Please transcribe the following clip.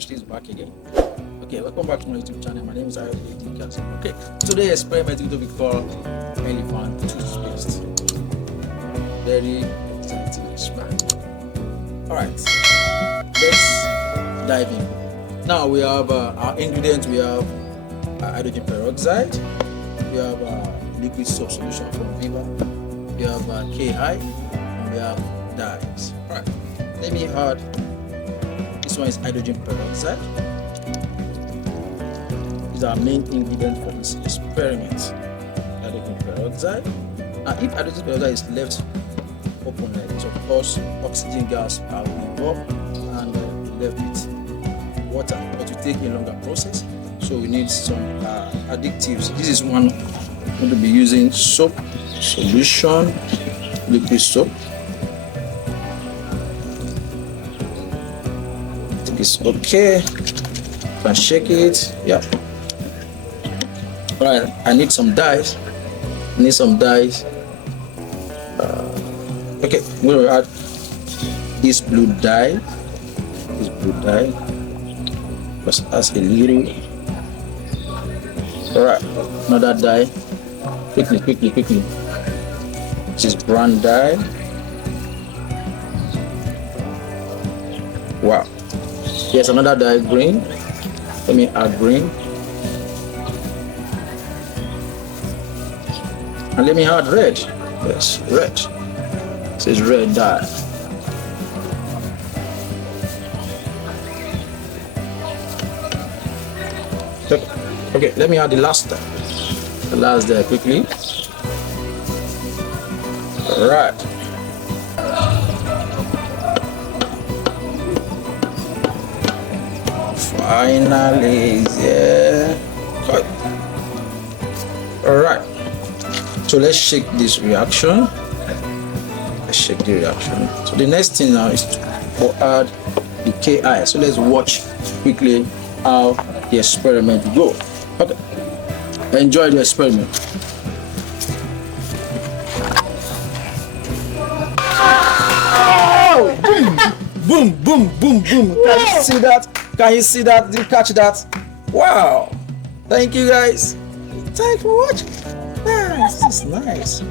chemistry is back again. Okay, welcome back to my YouTube channel. My name is Hydrogen Peroxide KI. Okay, today's experiment is going to be called elephant toothpaste. Very exciting experiment. Alright, let's dive in. Now we have our ingredients. We have hydrogen peroxide, we have liquid soap solution from Viva, we have KI, and we have dyes. Alright, let me add. This one is hydrogen peroxide. These are main ingredients for this experiment. Hydrogen peroxide. Now, if hydrogen peroxide is left open, so of course oxygen gas will be involved and left with water, but it will take a longer process. So we need some additives. This is one I'm going to be using: soap solution, liquid soap. I think it's okay. Can shake it. Yeah. All right. I need some dyes. Okay. I'm going to add this blue dye. Just as a little. Alright, another dye. Quickly. This is brown dye. Wow. Yes, another dye, green. Let me add green. And let me add red. Yes, red. This is red dye. Okay, let me add the last dye. The last dye quickly. Alright. Finally, yeah. Alright. So let's shake this reaction. So the next thing now is to add the KI. So let's watch quickly how the experiment will go. Okay, enjoy the experiment. Oh! Boom! Can you see that? Did you catch that? Wow! Thank you guys. Thanks for watching. Nice. This is nice.